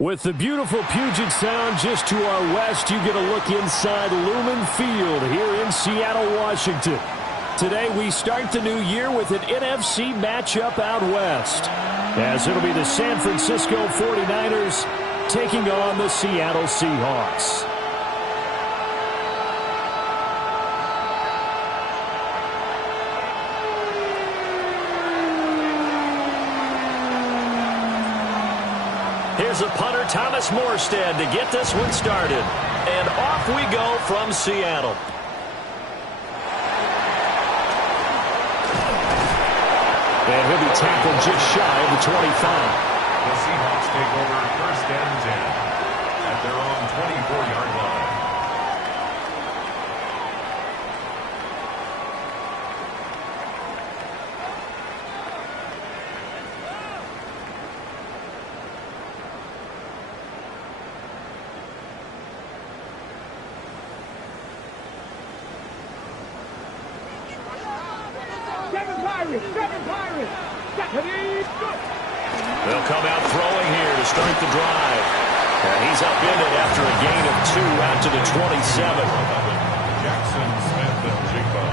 With the beautiful Puget Sound just to our west, you get a look inside Lumen Field here in Seattle, Washington. Today we start the new year with an NFC matchup out west, as it'll be the San Francisco 49ers taking on the Seattle Seahawks. Here's a punter, Thomas Morstead, to get this one started. And off we go from Seattle. And he'll be tackled just shy of the 25. The Seahawks take over first and 10 at their own 24-yard line. They'll come out throwing here to start the drive. And he's upended after a gain of 2 out to the 27. Jackson Smith-Njigba.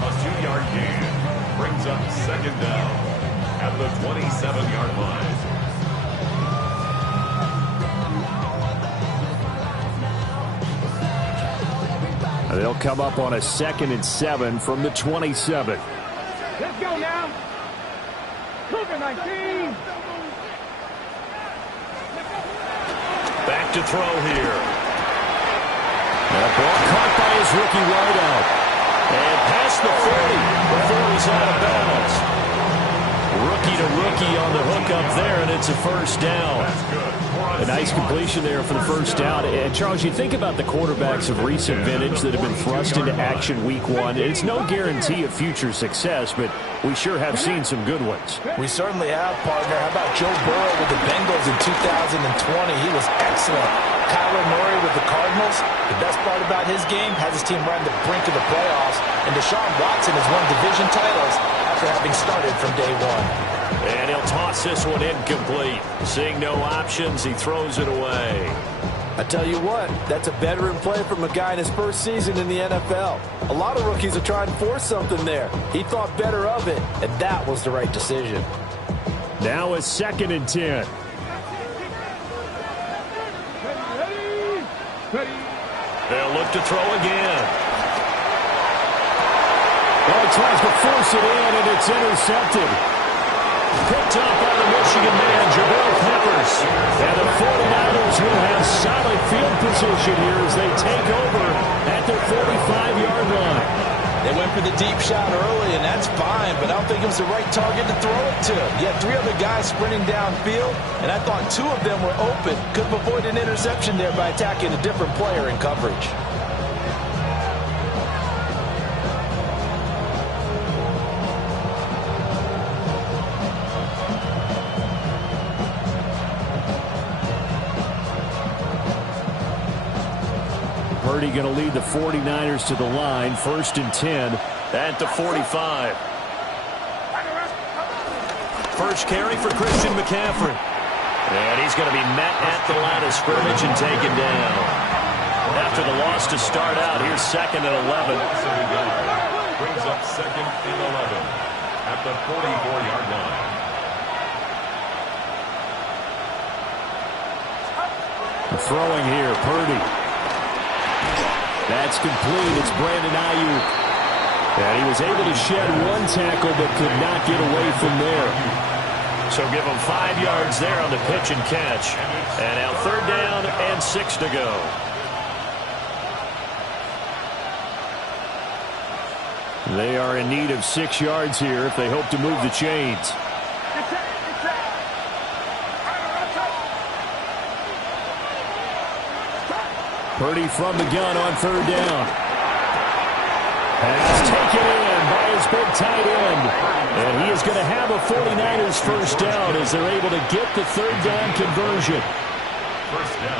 A 2-yard gain brings up second down at the 27-yard line. They'll come up on a 2nd and 7 from the 27. Let's go now. Cougar 19. Back to throw here. That ball caught by his rookie wideout. And past the 40 before he's out of bounds. Rookie to rookie on the hook up there, and it's a first down. A nice completion there for the first down. And Charles, you think about the quarterbacks of recent vintage that have been thrust into action week 1. It's no guarantee of future success, but we sure have seen some good ones. We certainly have, partner. How about Joe Burrow with the Bengals in 2020? He was excellent. Kyler Murray with the Cardinals. The best part about his game, has his team right on the brink of the playoffs. And Deshaun Watson has won division titles after having started from day 1. And he'll toss this one incomplete. Seeing no options, he throws it away. I tell you what, that's a veteran play from a guy in his first season in the NFL. A lot of rookies are trying to force something there. He thought better of it, and that was the right decision. Now a 2nd and 10. They'll look to throw again. Well, he tries to force it in, and it's intercepted. Picked up by the Michigan man, Jabril Peppers. And the 49ers will have solid field position here as they take over at their 45-yard line. They went for the deep shot early, and that's fine, but I don't think it was the right target to throw it to. You had 3 other guys sprinting downfield, and I thought 2 of them were open. Could have avoided an interception there by attacking a different player in coverage. Purdy going to lead the 49ers to the line, 1st and 10 at the 45. First carry for Christian McCaffrey. And he's going to be met at the line of scrimmage and taken down. After the loss to start out, here's 2nd and 11. Brings up 2nd and 11 at the 44-yard line. Throwing here, Purdy. That's complete. It's Brandon Ayuk. And he was able to shed 1 tackle but could not get away from there. So give him 5 yards there on the pitch and catch. And now 3rd down and 6 to go. They are in need of 6 yards here if they hope to move the chains. Purdy from the gun on 3rd down. Pass taken in by his big tight end. And he is going to have a 49ers first down as they're able to get the 3rd down conversion.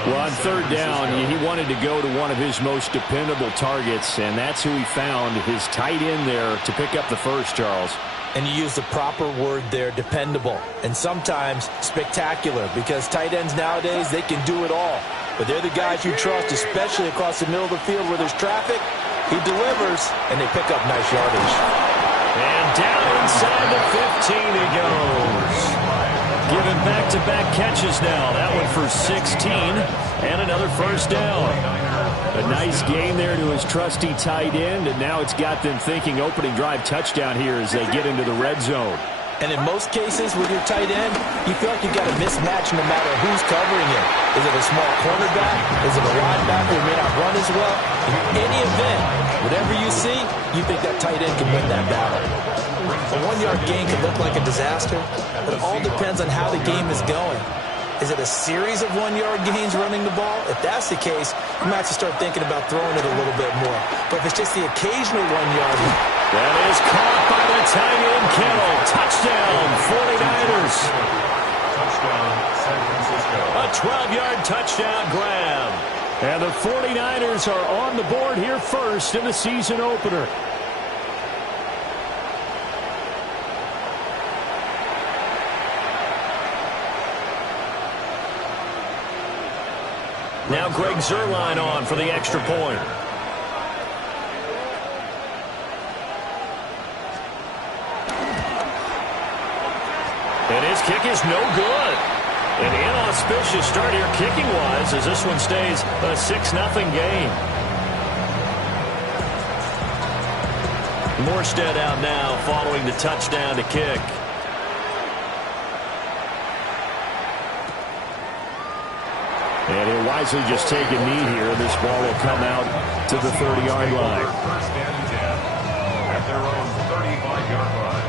Well, on 3rd down, he wanted to go to one of his most dependable targets, and that's who he found, his tight end there, to pick up the first, Charles. And you use the proper word there, dependable, and sometimes spectacular, because tight ends nowadays, they can do it all. But they're the guys you trust, especially across the middle of the field where there's traffic. He delivers, and they pick up nice yardage. And down inside the 15 he goes. Giving back-to-back catches now. That one for 16 and another first down. A nice gain there to his trusty tight end, and now it's got them thinking opening drive touchdown here as they get into the red zone. And in most cases with your tight end, you feel like you've got a mismatch no matter who's covering it. Is it a small cornerback? Is it a linebacker who may not run as well? In any event, whatever you see, you think that tight end can win that battle. A one-yard gain can look like a disaster, but it all depends on how the game is going. Is it a series of one-yard gains running the ball? If that's the case, you might have to start thinking about throwing it a little bit more. But if it's just the occasional one-yard, that is caught by the tight end, Kittle. Touchdown, 49ers. Touchdown, San Francisco. A 12-yard touchdown grab. And the 49ers are on the board here first in the season opener. Now Greg Zuerlein on for the extra point. And his kick is no good. An inauspicious start here kicking-wise as this one stays a 6-0 game. Morstead out now following the touchdown to kick. And he'll wisely just take a knee here. This ball will come out to the 30-yard line. First and 10 at their own 35-yard line.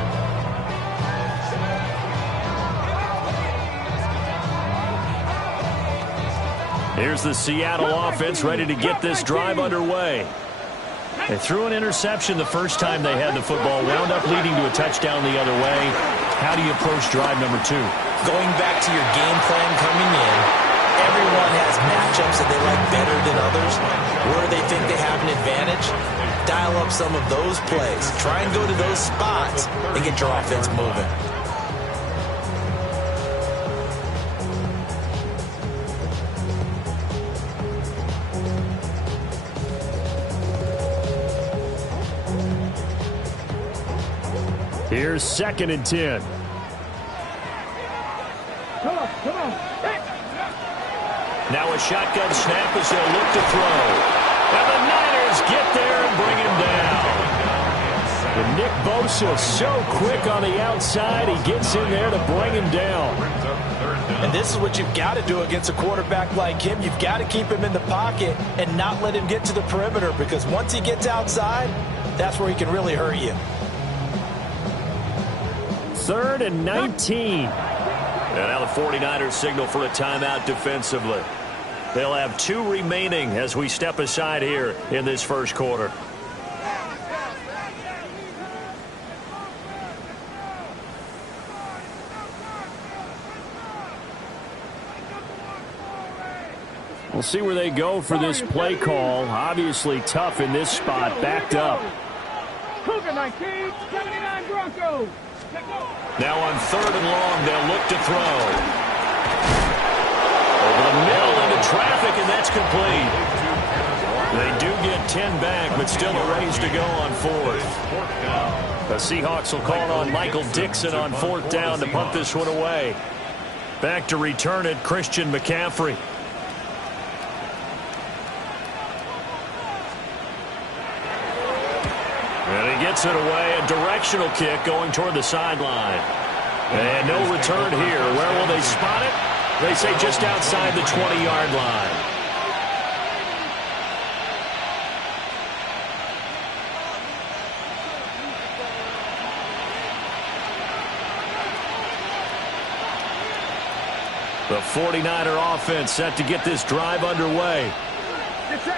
Here's the Seattle offense ready to get this drive underway. They threw an interception the first time they had the football, wound up leading to a touchdown the other way. How do you approach drive number 2? going back to your game plan coming in, everyone has matchups that they like better than others. Where they think they have an advantage, dial up some of those plays. Try and go to those spots and get your offense moving. Here's 2nd and 10. Come on. Now a shotgun snap as they'll look to throw. And the Niners get there and bring him down. And Nick Bosa so quick on the outside, he gets in there to bring him down. And this is what you've got to do against a quarterback like him. You've got to keep him in the pocket and not let him get to the perimeter, because once he gets outside, that's where he can really hurt you. 3rd and 19. And now the 49ers signal for a timeout defensively. They'll have 2 remaining as we step aside here in this first quarter. We'll see where they go for this play call. Obviously tough in this spot, backed up. Cougar 19, 79 Broncos. Now on 3rd and long, they'll look to throw. Over the middle into traffic, and that's complete. They do get 10 back, but still a ways to go on 4th. The Seahawks will call on Michael Dixon on 4th down to punt this one away. Back to return it, Christian McCaffrey. And he gets it away, a directional kick going toward the sideline. And no return here. Where will they spot it? They say just outside the 20-yard line. The 49er offense set to get this drive underway.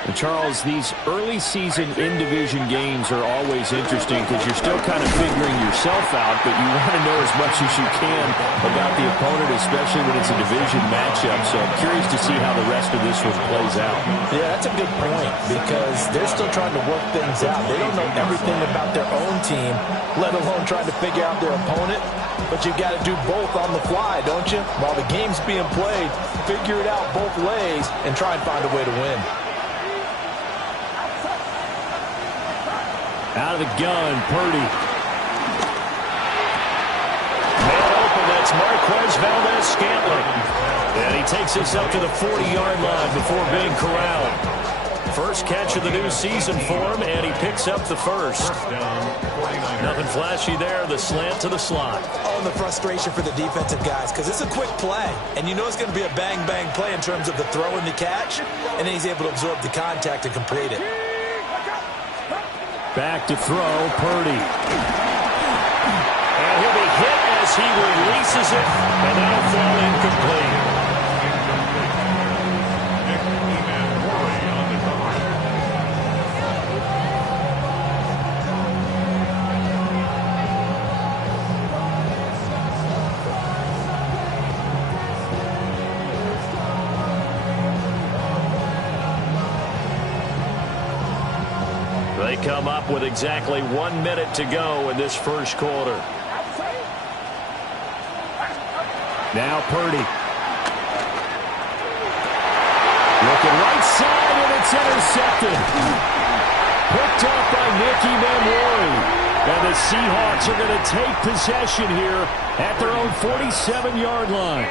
And Charles, these early season in-division games are always interesting because you're still kind of figuring yourself out, but you want to know as much as you can about the opponent, especially when it's a division matchup. So I'm curious to see how the rest of this one plays out. Yeah, that's a good point because they're still trying to work things out. They don't know everything about their own team, let alone trying to figure out their opponent. But you've got to do both on the fly, don't you? While the game's being played, figure it out both ways and try and find a way to win. Out of the gun, Purdy. Man open, that's Marquez Valdez-Scantling. And he takes us up to the 40-yard line before being corralled. First catch of the new season for him, and he picks up the first. Nothing flashy there, the slant to the slot. Oh, and the frustration for the defensive guys, because it's a quick play, and you know it's going to be a bang-bang play in terms of the throw and the catch, and then he's able to absorb the contact and complete it. Back to throw, Purdy. And he'll be hit as he releases it, and that'll fall incomplete. They come up with exactly 1 minute to go in this first quarter. Now Purdy. Looking right side, and it's intercepted. Picked up by Nicky Manwari. And the Seahawks are going to take possession here at their own 47-yard line.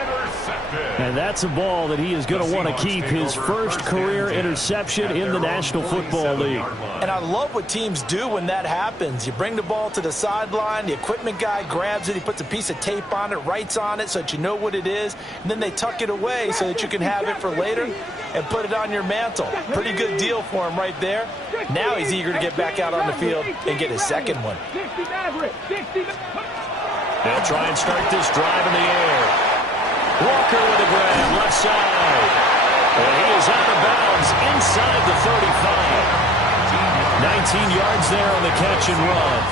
And that's a ball that he is going to want to keep, his first career interception in the National Football League. And I love what teams do when that happens. You bring the ball to the sideline, the equipment guy grabs it, he puts a piece of tape on it, writes on it so that you know what it is, and then they tuck it away so that you can have it for later and put it on your mantle. Pretty good deal for him right there. Now he's eager to get back out on the field and get his second one. They'll try and start this drive in the air. Walker with a grab, left side. And he is out of bounds inside the 35. 19 yards there on the catch and run.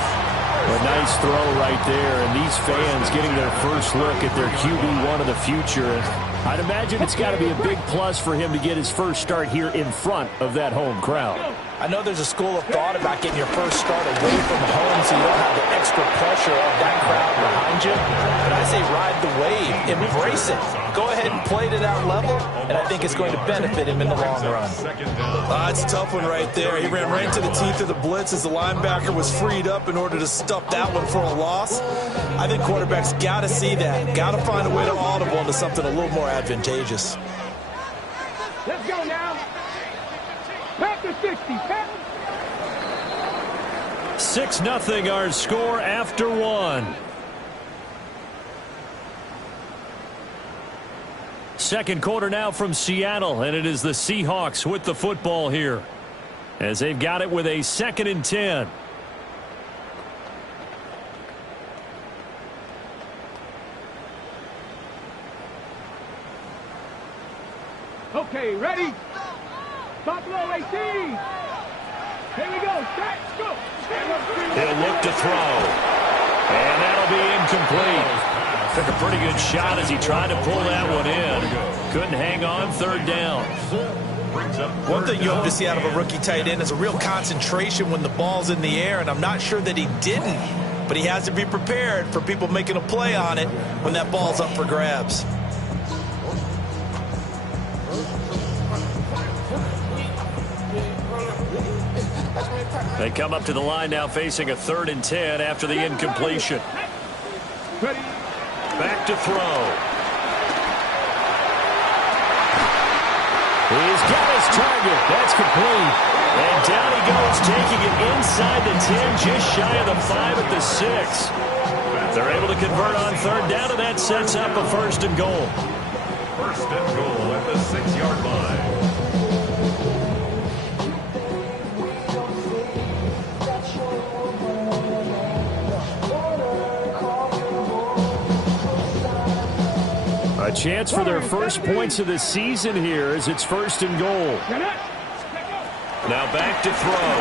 A nice throw right there, and these fans getting their first look at their QB1 of the future. I'd imagine it's got to be a big plus for him to get his first start here in front of that home crowd. I know there's a school of thought about getting your first start away from home so you don't have the extra pressure of that crowd behind you. But I say ride the wave. Embrace it. Go ahead and play to that level, and I think it's going to benefit him in the long run. It's a tough one right there. He ran right into the teeth of the blitz as the linebacker was freed up in order to stuff that one for a loss. I think quarterbacks got to see that. Got to find a way to audible into something a little more advantageous. Let's go now. Back to 60. 6-0 our score after one. Second quarter now from Seattle, and it is the Seahawks with the football here as they've got it with a 2nd and 10. Okay, ready? Stop low, 18. Here we go. Start, go. He'll look to throw. And that'll be incomplete. Took a pretty good shot as he tried to pull that one in. Couldn't hang on, 3rd down. One thing you hope to see out of a rookie tight end is a real concentration when the ball's in the air, and I'm not sure that he didn't. But he has to be prepared for people making a play on it when that ball's up for grabs. They come up to the line now facing a 3rd and 10 after the incompletion. Ready? Back to throw. He's got his target. That's complete. And down he goes, taking it inside the 10, just shy of the 5 at the 6. They're able to convert on 3rd down, and that sets up a 1st and goal. 1st and goal at the 6-yard line. A chance for their first points of the season here as it's 1st and goal. Now back to throw.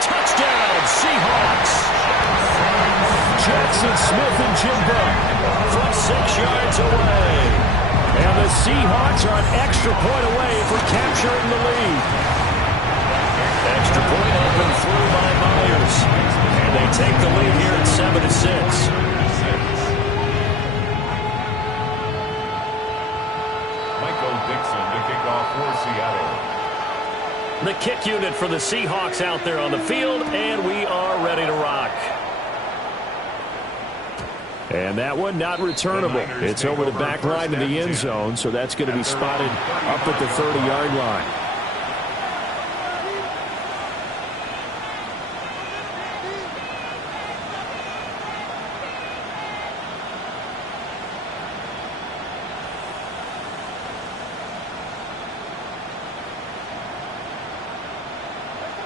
Touchdown, Seahawks. Jackson Smith and Jimbo from 6 yards away. And the Seahawks are an extra point away from capturing the lead. Extra point up and through by Myers. And they take the lead here at 7-6. For Seattle. The kick unit for the Seahawks out there on the field, and we are ready to rock. And that one not returnable. It's over the back line of the end zone, so that's going to be spotted up at the 30-yard line.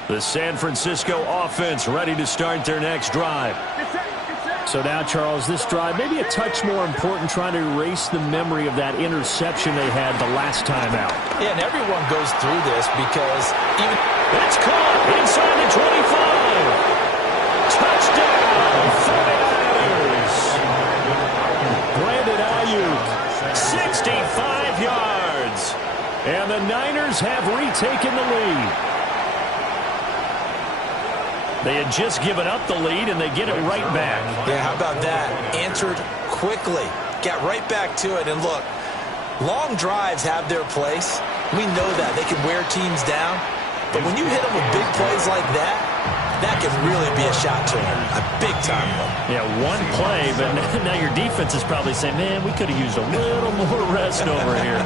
The San Francisco offense ready to start their next drive. So now, Charles, this drive maybe a touch more important, trying to erase the memory of that interception they had the last time out. Yeah, and everyone goes through this because even... It's caught inside the 25. Touchdown, 49ers. Brandon Ayuk, 65 yards. And the Niners have retaken the lead. They had just given up the lead, and they get it right back. Yeah, how about that? Answered quickly. Got right back to it. And look, long drives have their place. We know that. They can wear teams down. But when you hit them with big plays like that, that can really be a shot to them. A big-time one. Yeah, one play, but now your defense is probably saying, man, we could have used a little more rest over here.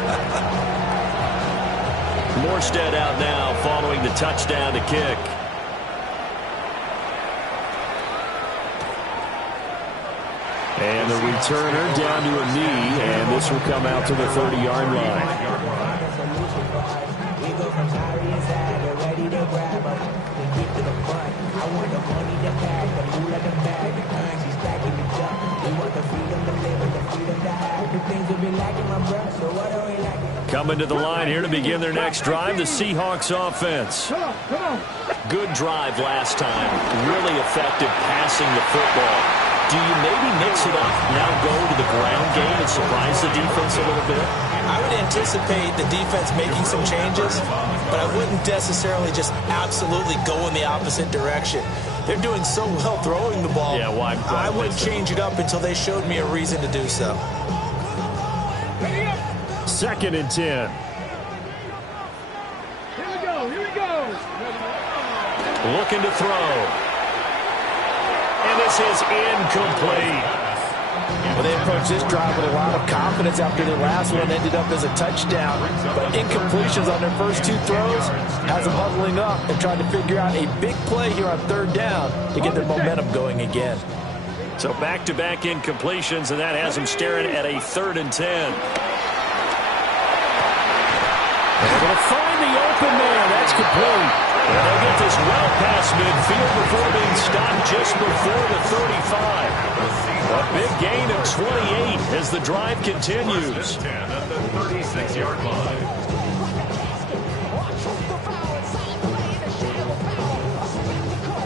Morstead out now following the touchdown to kick. And the returner down to a knee, and this will come out to the 30-yard line. Coming to the line here to begin their next drive, the Seahawks offense. Good drive last time. Really effective passing the football. Do you maybe mix it up, now go to the ground game and surprise the defense a little bit? I would anticipate the defense making some changes, but I wouldn't necessarily just absolutely go in the opposite direction. They're doing so well throwing the ball. Yeah, why I wouldn't change it up until they showed me a reason to do so. 2nd and 10. Here we go. Looking to throw. And this is incomplete. Well, they approached this drive with a lot of confidence after their last one ended up as a touchdown. But incompletions on their first 2 throws has them huddling up and trying to figure out a big play here on 3rd down to get their momentum going again. So back-to-back incompletions, and that has them staring at a 3rd and 10. Able to find the open man. That's complete. And they'll get this well past midfield before being stopped just before the 35. A big gain of 28 as the drive continues. 10 at the 36-yard line.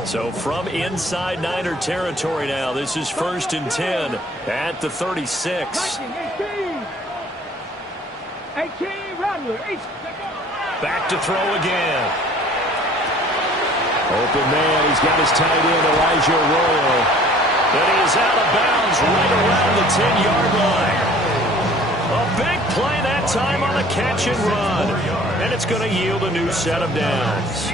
So from inside Niner territory now, this is 1st and 10 at the 36. 18, Rattler. Back to throw again. Open man. He's got his tight end, Elijah Arroyo. And he is out of bounds right around the 10-yard line. A big play that time on a catch and run. And it's going to yield a new set of downs.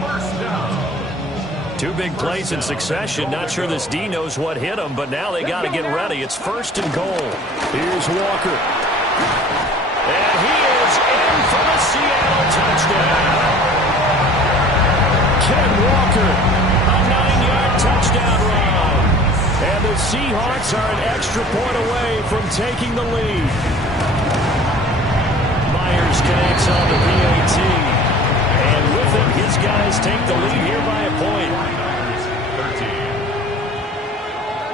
First down. 2 big plays in succession. Not sure this D knows what hit him, but now they got to get ready. It's 1st and goal. Here's Walker. And he is in for the Seattle touchdown. Ken Walker. A 9-yard touchdown run. And the Seahawks are an extra point away from taking the lead. Myers connects on the PAT. And with him, his guys take the lead here by a point. 13.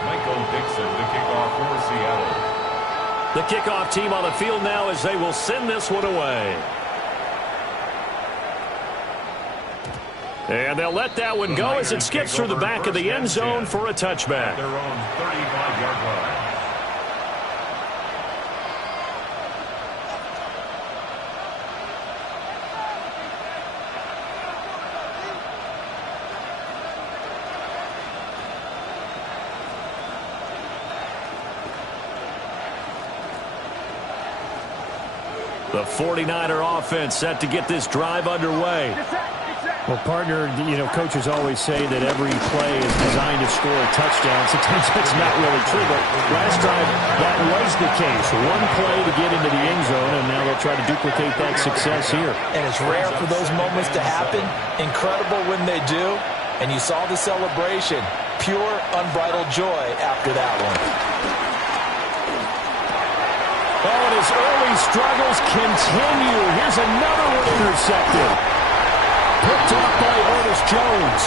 Michael Dixon, the kickoff for Seattle. The kickoff team on the field now as they will send this one away. And they'll let that one go as it skips through the back of the end zone for a touchback. Their own 35-yard line. The 49er offense set to get this drive underway. Well, partner, coaches always say that every play is designed to score a touchdown. Sometimes that's not really true, but last drive, that was the case. One play to get into the end zone, and now they'll try to duplicate that success here. And it's rare for those moments to happen. Incredible when they do. And you saw the celebration. Pure, unbridled joy after that one. Oh, and his early struggles continue. Here's another one intercepted. Picked off by Ernest Jones.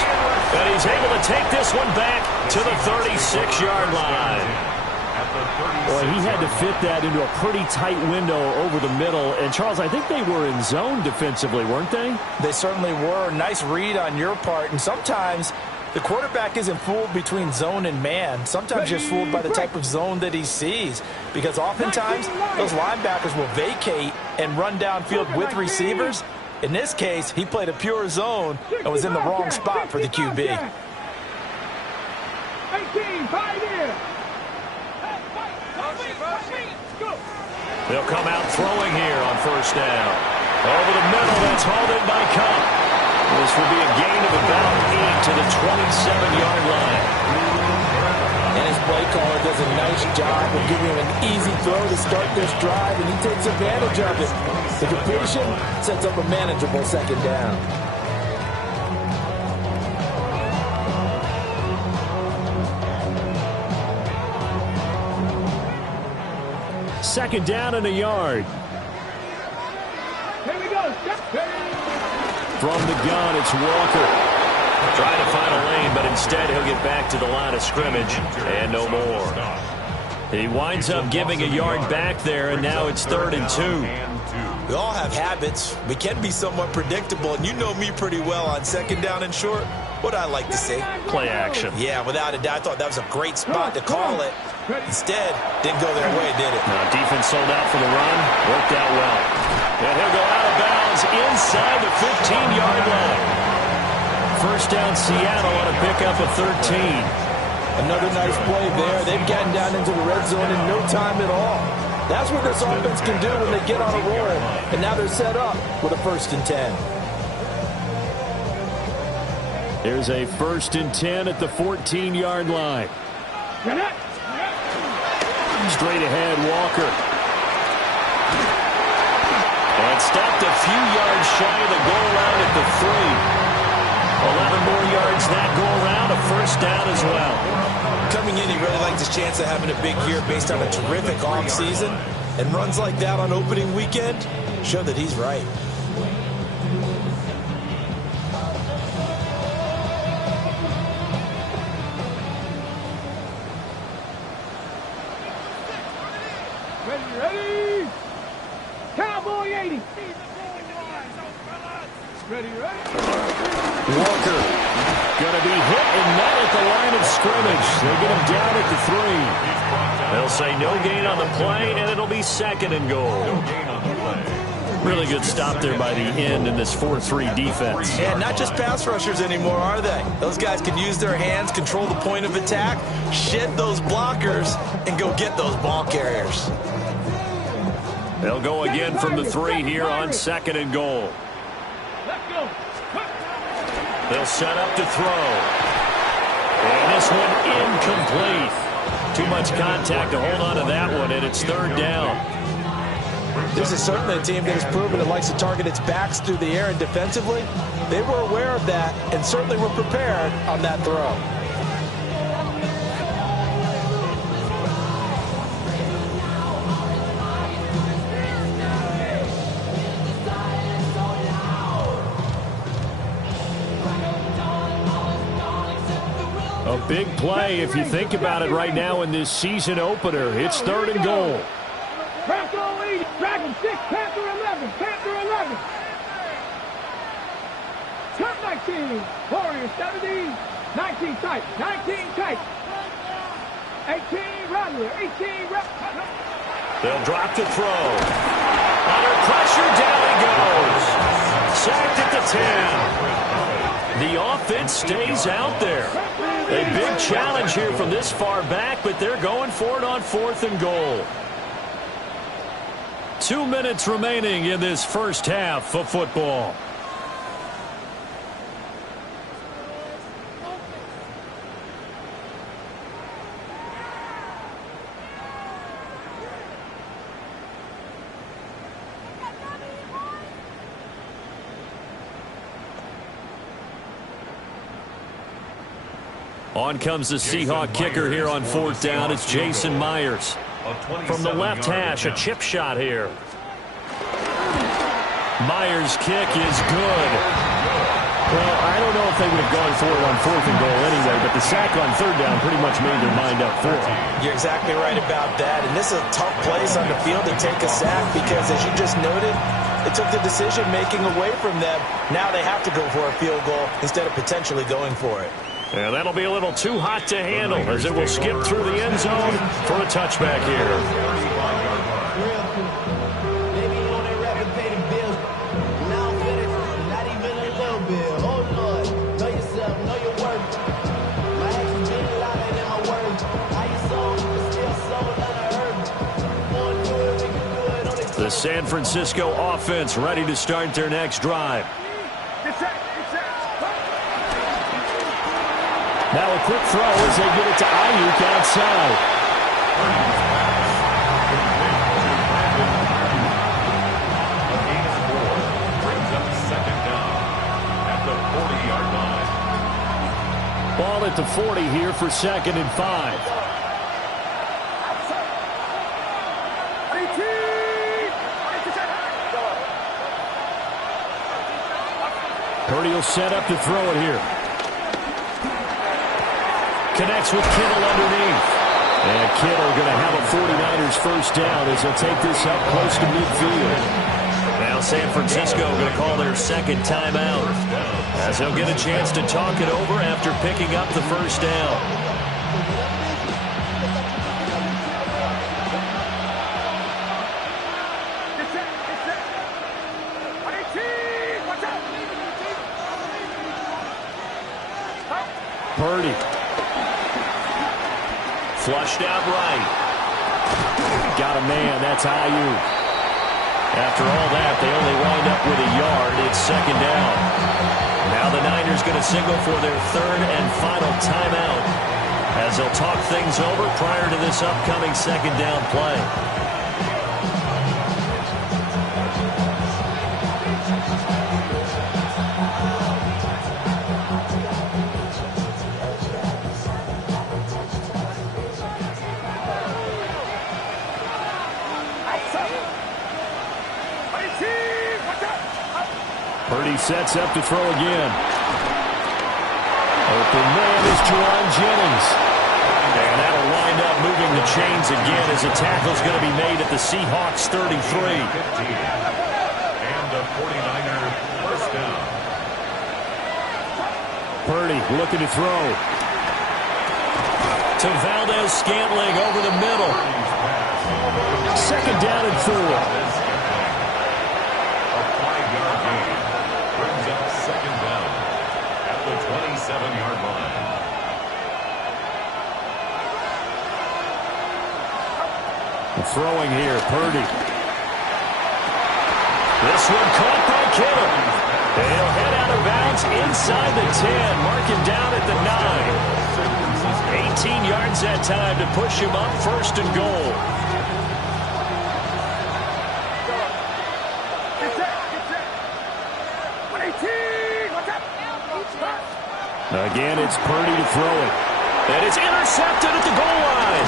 And he's able to take this one back to the 36-yard line. Boy, he had to fit that into a pretty tight window over the middle. And, Charles, I think they were in zone defensively, weren't they? They certainly were. Nice read on your part. And sometimes the quarterback isn't fooled between zone and man. Sometimes just fooled by the type of zone that he sees. Because oftentimes those linebackers will vacate and run downfield with receivers. In this case, he played a pure zone and was in the wrong spot for the QB. 18, 5 in. They'll come out throwing here on first down. Over the middle, that's hauled in by Cup. This will be a gain of about 8 to the 27-yard line. And his play caller does a nice job of giving him an easy throw to start this drive, and he takes advantage of it. The completion sets up a manageable second down. Second down and a yard. Here we go. From the gun, it's Walker. Trying to find a lane, but instead he'll get back to the line of scrimmage and no more. He winds up giving a yard back there, and now it's 3rd and 2. We all have habits. We can be somewhat predictable, and you know me pretty well on second down and short. What I like to say? Play action. Yeah, without a doubt, I thought that was a great spot to call it. Instead, didn't go their way, did it? Now, defense sold out for the run. Worked out well. And he'll go out of bounds inside the 15-yard line. First down, Seattle on a pickup of 13. Another nice play there. They've gotten down into the red zone in no time at all. That's what this offense can do when they get on a roll. And now they're set up with a 1st and 10. There's a 1st and 10 at the 14-yard line. Straight ahead, Walker. And stopped a few yards shy of the goal line at the 3. 11 more yards that go around, a first down as well. Coming in, he really liked his chance of having a big year based on a terrific offseason. And runs like that on opening weekend show that he's right. Ready? Cowboy 80. Ready? Walker going to be hit and met at the line of scrimmage. They get him down at the 3. They'll say no gain on the play, and it'll be 2nd and goal. Really good stop there by the end in this 4-3 defense. And not just pass rushers anymore, are they? Those guys can use their hands, control the point of attack, shed those blockers, and go get those ball carriers. They'll go again from the 3 here on 2nd and goal. Let's go. They'll set up to throw. And this one incomplete. Too much contact to hold on to that one, and it's 3rd down. This is certainly a team that has proven it likes to target its backs through the air, and defensively, they were aware of that and certainly were prepared on that throw. A big play if you think about it right now in this season opener. It's 3rd and goal. Bronco 80, Dragon 6, Panther 11, Panther 11. Cut. 19. Warriors 70. 19 tight. 19 tight. 18 Rattler. 18 Rattler. They'll drop to throw. Under pressure, down he goes. Sacked at the 10. The offense stays out there. A big challenge here from this far back, but they're going for it on 4th and goal. 2 minutes remaining in this first half of football. On comes the Seahawk kicker here on 4th down. It's Jason Myers. From the left hash, a chip shot here. Myers' kick is good. Well, I don't know if they would have gone for it on 4th and goal anyway, but the sack on 3rd down pretty much made their mind up for it. You're exactly right about that. And this is a tough place on the field to take a sack because, as you just noted, it took the decision-making away from them. Now they have to go for a field goal instead of potentially going for it. And that'll be a little too hot to handle as it will skip through the end zone for a touchback here. The San Francisco offense ready to start their next drive. Now a quick throw as they get it to Ayuk outside. Brings up 2nd down at the 40-yard line. Ball at the 40 here for 2nd and 5. Purdy will set up to throw it here. Connects with Kittle underneath. And Kittle going to have a 49ers first down as they'll take this up close to midfield. Now San Francisco going to call their 2nd timeout as they'll get a chance to talk it over after picking up the first down. Purdy. Flushed out right. Got a man. That's Ayuk. After all that, they only wind up with a yard. It's 2nd down. Now the Niners going to signal for their 3rd and final timeout as they'll talk things over prior to this upcoming 2nd down play. Purdy sets up to throw again. Open man is Juwan Jennings. And that'll wind up moving the chains again as a tackle's going to be made at the Seahawks 33. And a 49er first down. Purdy looking to throw. To Valdez-Scantling over the middle. 2nd down and 4. A 5-yard gain. Brings up 2nd down at the 27-yard line. Throwing here, Purdy. This one caught by Kittle. They'll head out of bounds inside the 10. Mark him down at the 9. 18 yards that time to push him up 1st and goal. Again, it's Purdy to throw it. And it's intercepted at the goal line.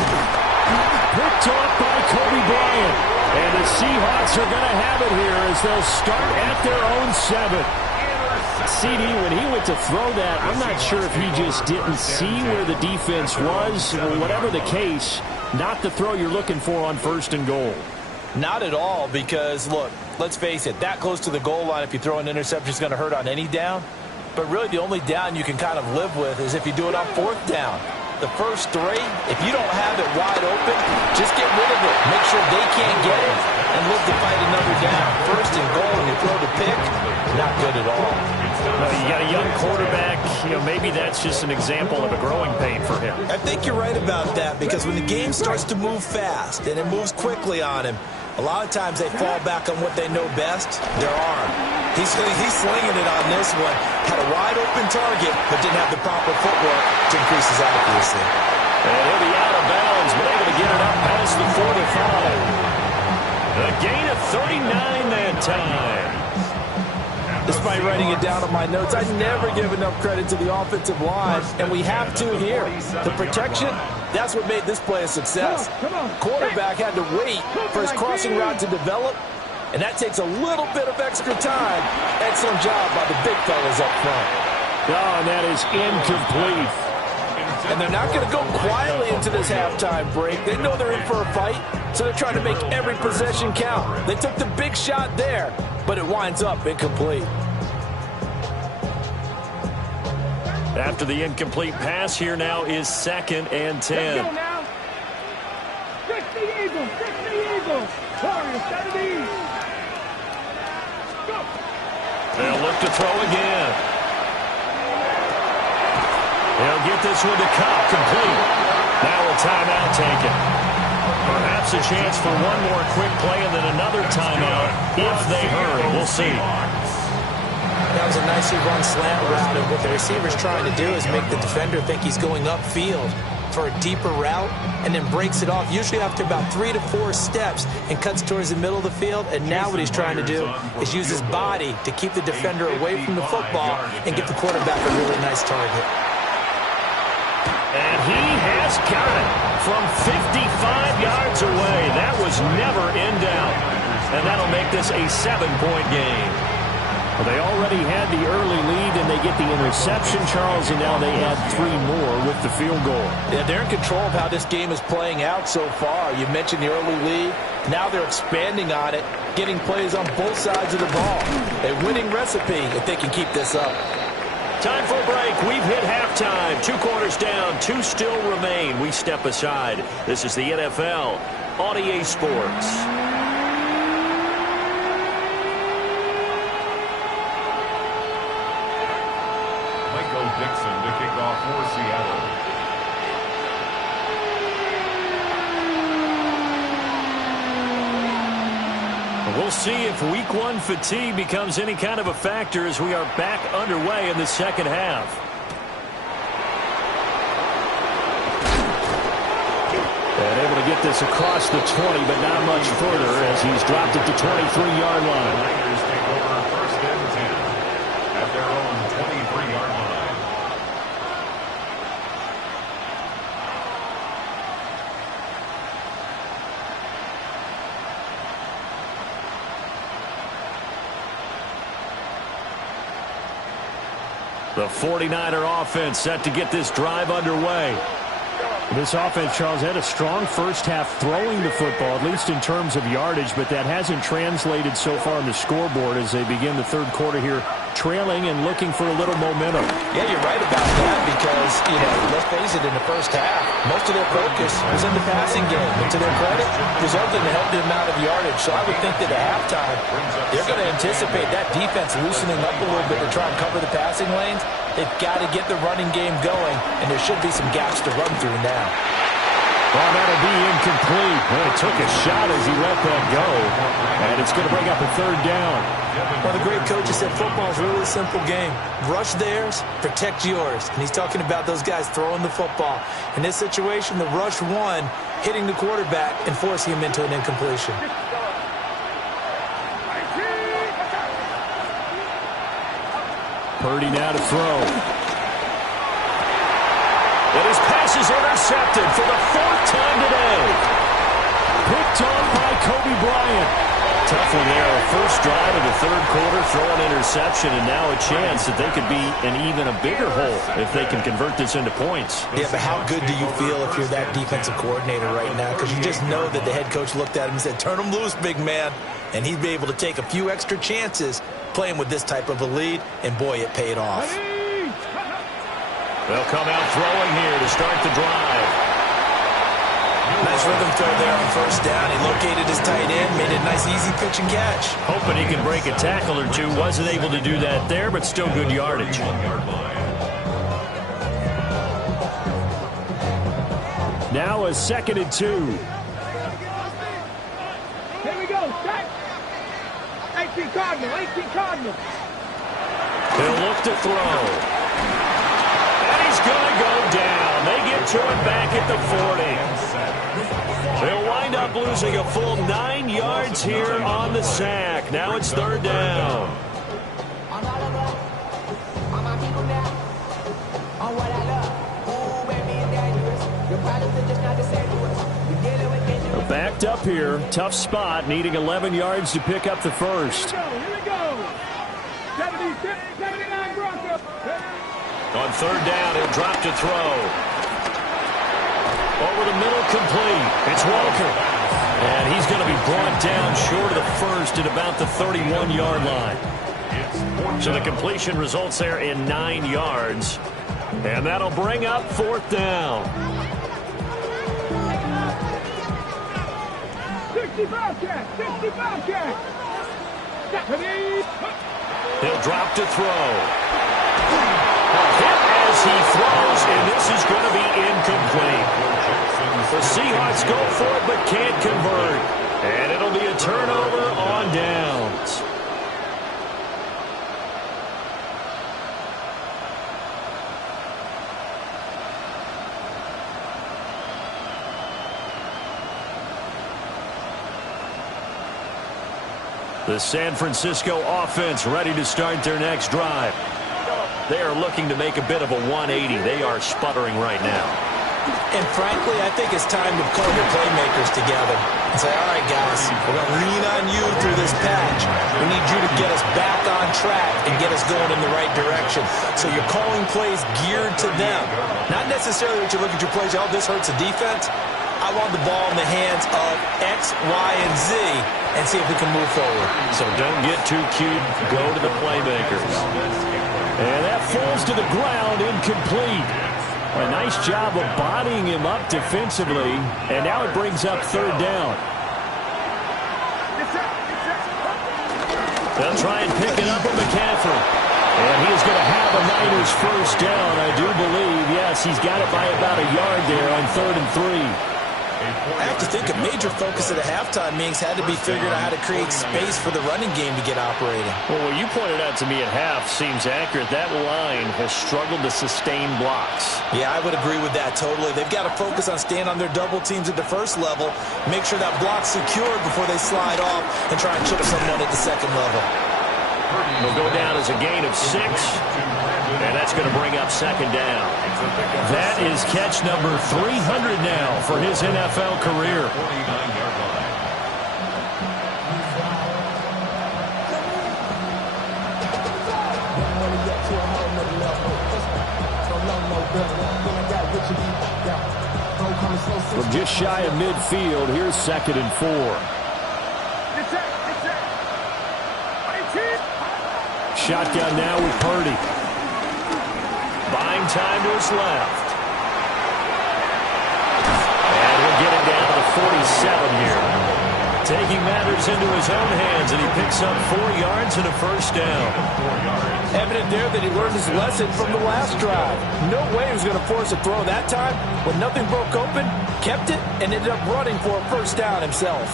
Picked off by Kobe Bryant. And the Seahawks are going to have it here as they'll start at their own 7. CD, when he went to throw that, I'm not sure if he just didn't see where the defense was. Whatever the case, not the throw you're looking for on 1st and goal. Not at all, because, look, let's face it, that close to the goal line, if you throw an interception, is going to hurt on any down. but really the only down you can kind of live with is if you do it on 4th down. The first 3, if you don't have it wide open, just get rid of it. Make sure they can't get it and live to fight another down. 1st and goal, and you throw the pick, not good at all. Well, you got a young quarterback. Maybe that's just an example of a growing pain for him. I think you're right about that, because when the game starts to move fast and it moves quickly on him, a lot of times they fall back on what they know best, their arm. He's slinging it on this one. Had a wide open target, but didn't have the proper footwork to increase his accuracy. And he'll be out of bounds, but able to get it up past the 45. A gain of 39 that time. Despite writing it down on my notes, I never give enough credit to the offensive line, and we have to here. The protection, that's what made this play a success. Quarterback had to wait for his crossing route to develop, and that takes a little bit of extra time. Excellent job by the big fellas up front. Oh, and that is incomplete. And they're not going to go quietly into this halftime break. They know they're in for a fight, so they're trying to make every possession count. They took the big shot there, but it winds up incomplete. After the incomplete pass, here now is 2nd and 10. Let's go now. 60 Eagles, 60 Eagles. Warriors, 70. Go. They'll look to throw again. They'll get this one to Cobb, complete. Now a timeout taken. Perhaps a chance for one more quick play and then another timeout if they hurry. We'll see. That was a nicely run slant route, and what the receiver's trying to do is make the defender think he's going upfield for a deeper route and then breaks it off, usually after about 3 to 4 steps, and cuts towards the middle of the field. And now what he's trying to do is use his body to keep the defender away from the football and get the quarterback a really nice target. And he has got it from 55 yards away. That was never in doubt. And that'll make this a 7-point game. Well, they already had the early lead, and they get the interception, Charles, and now they add 3 more with the field goal. Yeah, they're in control of how this game is playing out so far. You mentioned the early lead. Now they're expanding on it, getting plays on both sides of the ball. A winning recipe if they can keep this up. Time for a break. We've hit halftime. 2 quarters down, 2 still remain. We step aside. This is the NFL on EA Sports. Dixon to kick off for Seattle. We'll see if Week 1 fatigue becomes any kind of a factor as we are back underway in the second half. And able to get this across the 20, but not much further as he's dropped at the 23-yard line. Niners take over 1st and 10 at their own 23-yard line. The 49er offense set to get this drive underway. This offense, Charles, had a strong first half throwing the football, at least in terms of yardage, but that hasn't translated so far on the scoreboard as they begin the 3rd quarter here, trailing and looking for a little momentum. Yeah, you're right about that because, let's face it, in the first half, most of their focus was in the passing game. And to their credit, resulted in a healthy amount of yardage. So I would think that at halftime, they're going to anticipate that defense loosening up a little bit to try and cover the passing lanes. They've got to get the running game going, and there should be some gaps to run through now. Well, that'll be incomplete. Well, he took a shot as he let that go, and it's going to bring up a 3rd down. Well, the great coach said football is really a simple game. Rush theirs, protect yours. And he's talking about those guys throwing the football. In this situation, the rush one, hitting the quarterback and forcing him into an incompletion. Purdy now to throw. And his pass is intercepted for the 4th time today. Picked off by Kobe Bryant. Tough one there. First drive of the 3rd quarter, throw an interception, and now a chance that they could be in even a bigger hole if they can convert this into points. Yeah, but how good do you feel if you're that defensive coordinator right now? Because you just know that the head coach looked at him and said, turn him loose, big man. and he'd be able to take a few extra chances playing with this type of a lead, and boy, it paid off. They'll come out throwing here to start the drive. Nice rhythm throw there on first down. He located his tight end, made a nice easy pitch and catch. Hoping he can break a tackle or two. Wasn't able to do that there, but still good yardage. Now a 2nd and 2. Here we go. Back. 18 Cardinal. 18 Cardinal. He'll look to throw. And he's going to go down. They get to it back at the 40. They'll wind up losing a full 9 yards here on the sack. Now it's 3rd down. Backed up here. Tough spot. Needing 11 yards to pick up the first. Here we go. 79 Broncos. On 3rd down, he'll drop to throw. Over the middle, complete. It's Walker. And he's going to be brought down short of the first at about the 31-yard line. So the completion results there in 9 yards. And that'll bring up 4th down. 65 catch. 65 catch. He'll drop to throw. Hit as he throws, and this is going to be incomplete. The Seahawks go for it, but can't convert. And it'll be a turnover on downs. The San Francisco offense ready to start their next drive. They are looking to make a bit of a 180. They are sputtering right now. And frankly, I think it's time to call your playmakers together and say, all right, guys, we're going to lean on you through this patch. We need you to get us back on track and get us going in the right direction. So you're calling plays geared to them. Not necessarily that you look at your plays, oh, this hurts the defense. I want the ball in the hands of X, Y, and Z and see if we can move forward. So don't get too cute. Go to the playmakers. And that falls to the ground, incomplete. A nice job of bodying him up defensively. And now it brings up 3rd down. They'll try and pick it up with McCaffrey. And he is going to have a Niners first down, I do believe. Yes, he's got it by about a yard there on 3rd and 3. I have to think a major focus of the halftime meetings had to be figuring out how to create space for the running game to get operating. Well, what you pointed out to me at half seems accurate. That line has struggled to sustain blocks. Yeah, I would agree with that totally. They've got to focus on staying on their double teams at the first level, make sure that block's secured before they slide off and try and chip someone at the second level. Will go down as a gain of 6. And that's going to bring up 2nd down. That is catch number 300 now for his NFL career. From just shy of midfield, here's 2nd and 4. Shotgun now with Purdy. Buying time to his left. And he'll get it down to the 47 here. Taking matters into his own hands, and he picks up 4 yards and a first down. Evident there that he learned his lesson from the last drive. No way he was going to force a throw that time. When nothing broke open, kept it, and ended up running for a first down himself.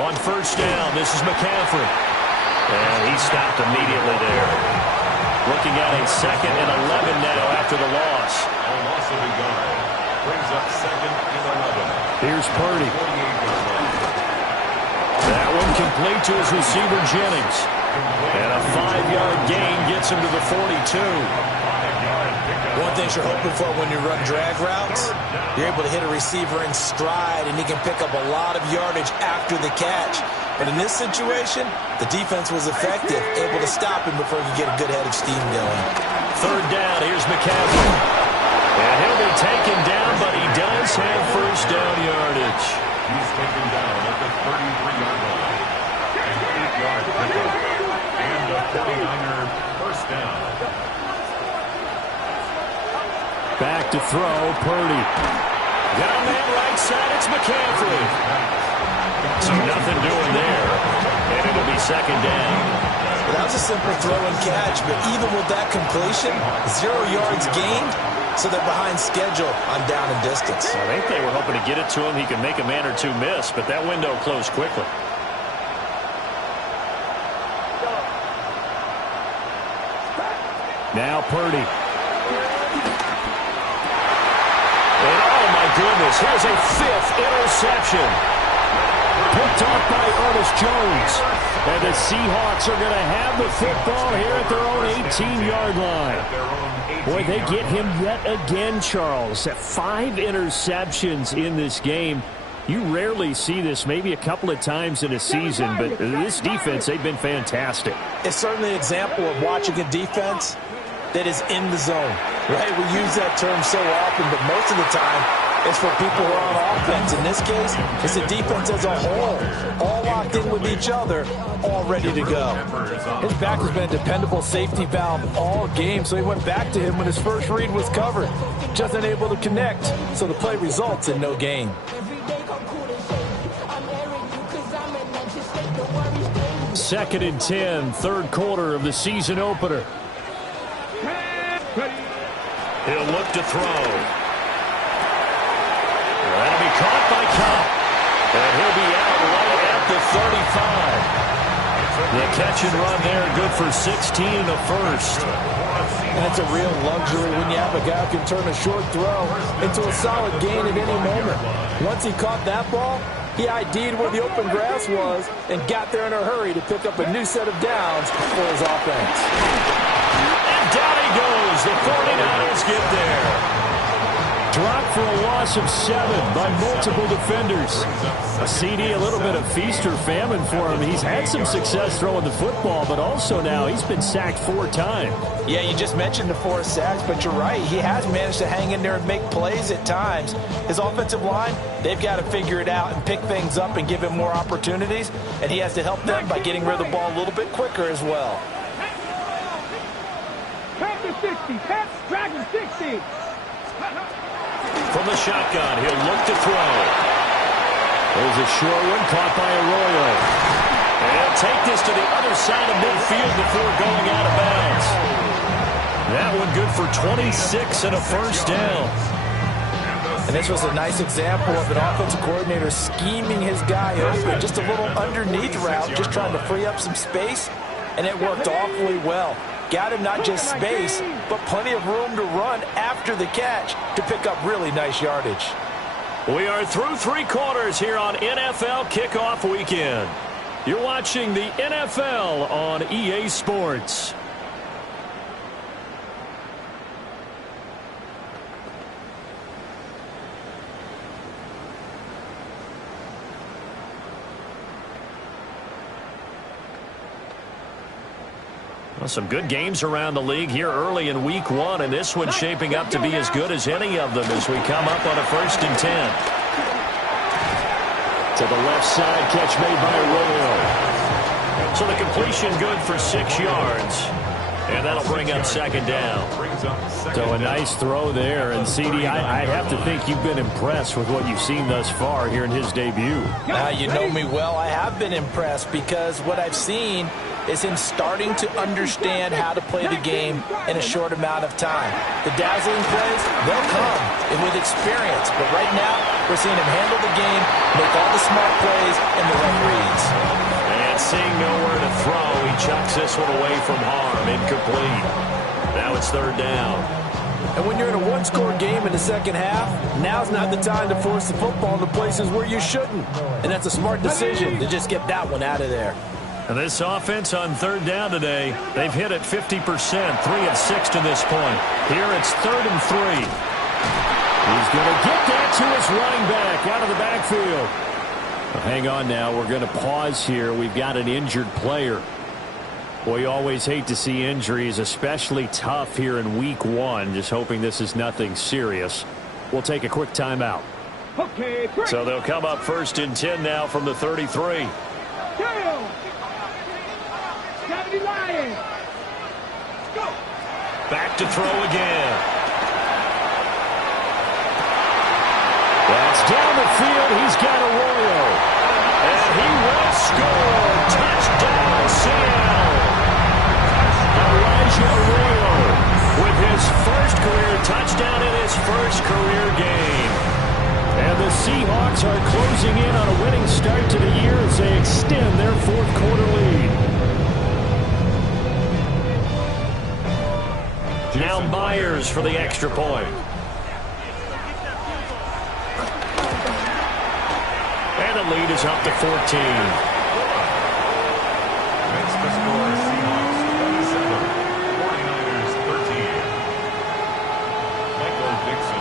On first down, this is McCaffrey. And he stopped immediately there. Looking at a 2nd and 11 now after the loss. A loss of a yard. Brings up 2nd and 11. Here's Purdy. That one complete to his receiver, Jennings. And a 5-yard gain gets him to the 42. One thing you're hoping for when you run drag routes, you're able to hit a receiver in stride, and he can pick up a lot of yardage after the catch. But in this situation, the defense was effective, able to stop him before he could get a good head of steam going. 3rd down, here's McCaffrey. And he'll be taken down Purdy. Down that right side, it's McCaffrey. So nothing doing there. And it'll be second down. Well, that was a simple throw and catch, but even with that completion, 0 yards gained, so they're behind schedule on down and distance. I think they were hoping to get it to him. He could make a man or two miss, but that window closed quickly. Now Purdy. And oh my goodness, here's a 5th interception. Picked off by Ernest Jones. And the Seahawks are going to have the football here at their own 18-yard line. Boy, they get him yet again, Charles. 5 interceptions in this game. You rarely see this, maybe a couple of times in a season, but this defense, they've been fantastic. It's certainly an example of watching a defense that is in the zone, right? We use that term so often, but most of the time it's for people who are on offense. In this case, it's the defense as a whole, all locked in with each other, all ready to go. His back has been a dependable safety valve all game, so he went back to him when his first read was covered. Just unable to connect, so the play results in no gain. Second and 10, third quarter of the season opener. He'll look to throw. That'll be caught by Cup. And he'll be out right at the 35. The catch and run there, good for 16 and a first. And it's a real luxury when you have a guy who can turn a short throw into a solid gain at any moment. Once he caught that ball, he ID'd where the open grass was and got there in a hurry to pick up a new set of downs for his offense. And down he goes. The 49ers get there. Dropped for a loss of 7 by multiple defenders. A CD, a little bit of feast or famine for him. He's had some success throwing the football, but also now he's been sacked 4 times. Yeah, you just mentioned the 4 sacks, but you're right. He has managed to hang in there and make plays at times. His offensive line, they've got to figure it out and pick things up and give him more opportunities, and he has to help them by getting rid of the ball a little bit quicker as well. Packer 60. Pats Dragon 60. From the shotgun, he'll look to throw. There's a short one caught by Arroyo. And he'll take this to the other side of midfield before going out of bounds. That one good for 26 and a first down. And this was a nice example of an offensive coordinator scheming his guy open. Just a little underneath route, just trying to free up some space, and it worked awfully well. Got him not just space, but plenty of room to run after the catch to pick up really nice yardage. We are through 3 quarters here on NFL Kickoff Weekend. You're watching the NFL on EA Sports. Well, some good games around the league here early in week 1, and this one's shaping up to be as good as any of them as we come up on a 1st and 10. To the left side, catch made by Arroyo. So the completion good for 6 yards, and that'll bring up 2nd down. So a nice throw there, and CD, I have to think you've been impressed with what you've seen thus far here in his debut. You know me well. I have been impressed because what I've seen is him starting to understand how to play the game in a short amount of time. The dazzling plays, they'll come with experience. But right now, we're seeing him handle the game, make all the smart plays, and the right reads. And seeing nowhere to throw, he chucks this one away from harm. Incomplete. Now it's 3rd down. And when you're in a 1-score game in the second half, now's not the time to force the football into places where you shouldn't. And that's a smart decision to just get that one out of there. And this offense on 3rd down today, they've hit it 50%, 3 of 6 to this point. Here it's 3rd and 3. He's going to get that to his running back out of the backfield. Well, hang on now. We're going to pause here. We've got an injured player. Boy, you always hate to see injuries, especially tough here in week 1. Just hoping this is nothing serious. We'll take a quick timeout. Okay, break. So they'll come up 1st and 10 now from the 33. Down. 70 Lions. Go. Back to throw again. It's down the field. He's got Arroyo. And he will score. Touchdown, Seattle. Elijah Arroyo with his first career touchdown in his first career game. And the Seahawks are closing in on a winning start to the year as they extend their fourth quarter lead. Now Myers for the extra point. And the lead is up to 14. Makes the score Seahawks 27, 49ers 13. Michael Dixon,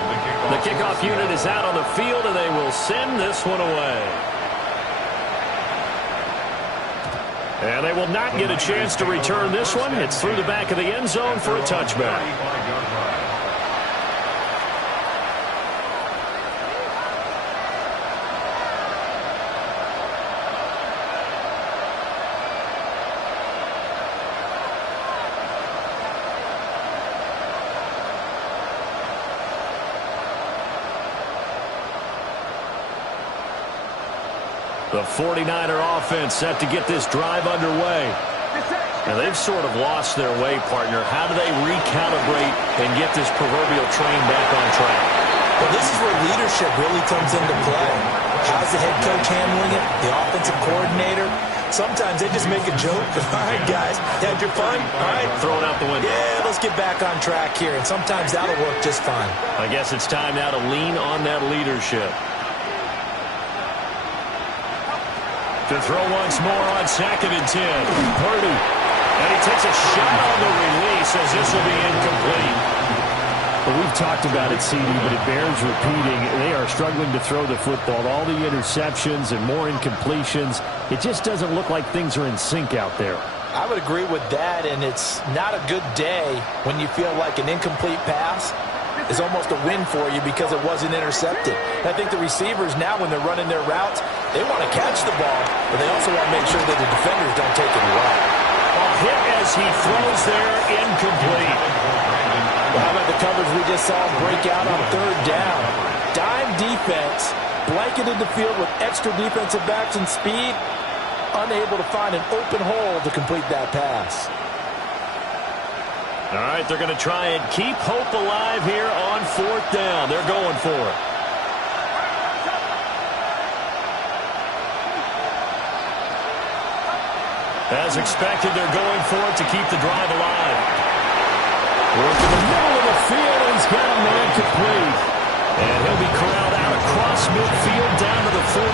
the kickoff unit is out on the field, and they will send this one away. And they will not get a chance to return this one. It's through the back of the end zone for a touchback. The 49er offense set to get this drive underway. And they've sort of lost their way, partner. How do they recalibrate and get this proverbial train back on track? Well, this is where leadership really comes into play. How's the head coach handling it? The offensive coordinator? Sometimes they just make a joke. All right, guys, had your fun? All right. Throw it out the window. Yeah, let's get back on track here. And sometimes that'll work just fine. I guess it's time now to lean on that leadership. To throw once more on 2nd and 10. Purdy. And he takes a shot on the release as this will be incomplete. Well, we've talked about it, CD, but it bears repeating. They are struggling to throw the football. All the interceptions and more incompletions. It just doesn't look like things are in sync out there. I would agree with that, and it's not a good day when you feel like an incomplete pass is almost a win for you because it wasn't intercepted. And I think the receivers now, when they're running their routes, they want to catch the ball, but they also want to make sure that the defenders don't take it away. A hit as he throws there, incomplete. Well, how about the coverage we just saw break out on 3rd down? Dime defense, blanketed the field with extra defensive backs and speed, unable to find an open hole to complete that pass. All right, they're going to try and keep hope alive here on 4th down. They're going for it. As expected, they're going for it to keep the drive alive. Work in the middle of the field, and he's got a man complete. And he'll be corralled out across midfield down to the 45.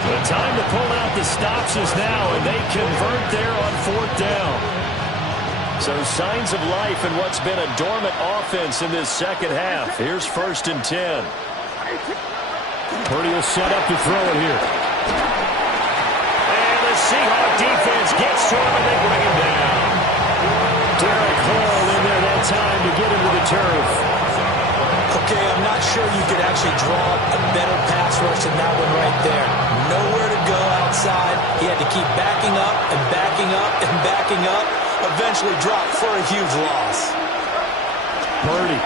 The time to pull out the stops is now, and they convert there on 4th down. So signs of life in what's been a dormant offense in this second half. Here's 1st and 10. Purdy will set up to throw it here. And the Seahawk defense gets to him, and they bring him down. Derek Hall in there that time to get into the turf. Okay, I'm not sure you could actually draw a better pass rush than that one right there. Nowhere to go outside. He had to keep backing up and backing up and backing up. Eventually dropped for a huge loss. Purdy.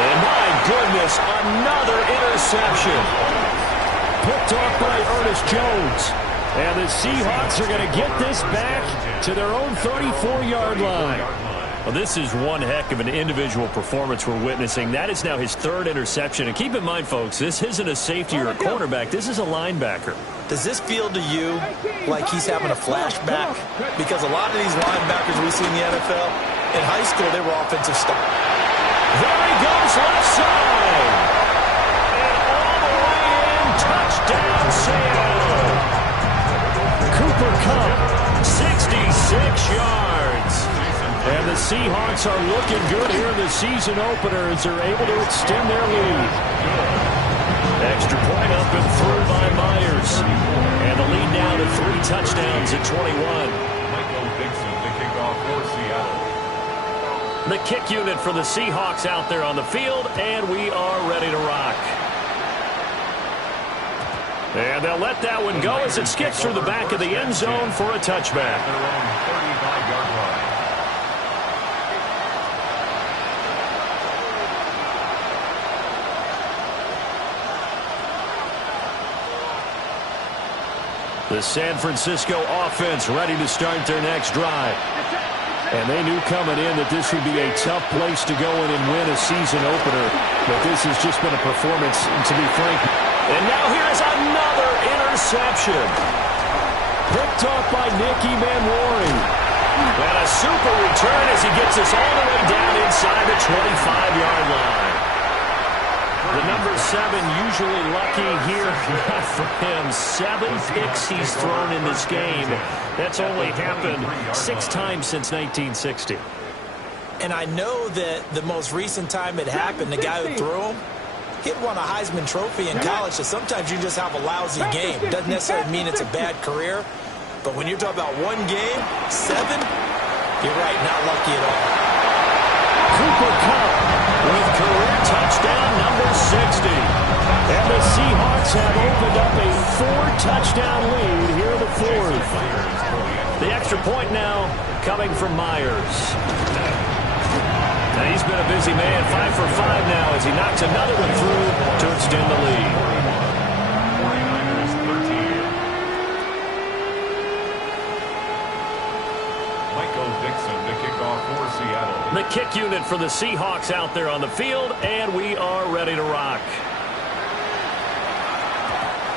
And my goodness, another interception. Picked off by Ernest Jones. And the Seahawks are going to get this back to their own 34-yard line. Well, this is one heck of an individual performance we're witnessing. That is now his 3rd interception. And keep in mind, folks, this isn't a safety or a cornerback. This is a linebacker. Does this feel to you like he's having a flashback? Because a lot of these linebackers we see in the NFL, in high school, they were offensive style. There he goes, left side. And all the way in, touchdown, Seattle. Cooper Kupp, 66 yards. And the Seahawks are looking good here in the season opener as they're able to extend their lead. Extra point up and through by Myers. And the lead now to 3 touchdowns at 21. Michael Dixon, the kickoff for Seattle. The kick unit for the Seahawks out there on the field, and we are ready to rock. And they'll let that one go as it skips through the back of the end zone for a touchback. Their own 35-yard line. The San Francisco offense ready to start their next drive. And they knew coming in that this would be a tough place to go in and win a season opener. But this has just been a performance, to be frank. And now here's another interception. Picked off by Nicky Manwari. And a super return as he gets us all the way down inside the 25-yard line. The number 7 usually lucky here. Not for him. 7 picks he's thrown in this game. That's only happened 6 times since 1960. And I know that the most recent time it happened, the guy who threw him, he'd won a Heisman Trophy in college, so sometimes you just have a lousy game. Doesn't necessarily mean it's a bad career. But when you're talking about one game, 7, you're right, not lucky at all. Cooper Kupp with career touchdown number 60. And the Seahawks have opened up a 4-touchdown lead here in the 4th. The extra point now coming from Myers. Now he's been a busy man, 5 for 5 now as he knocks another one through to extend the lead. The kick unit for the Seahawks out there on the field, and we are ready to rock.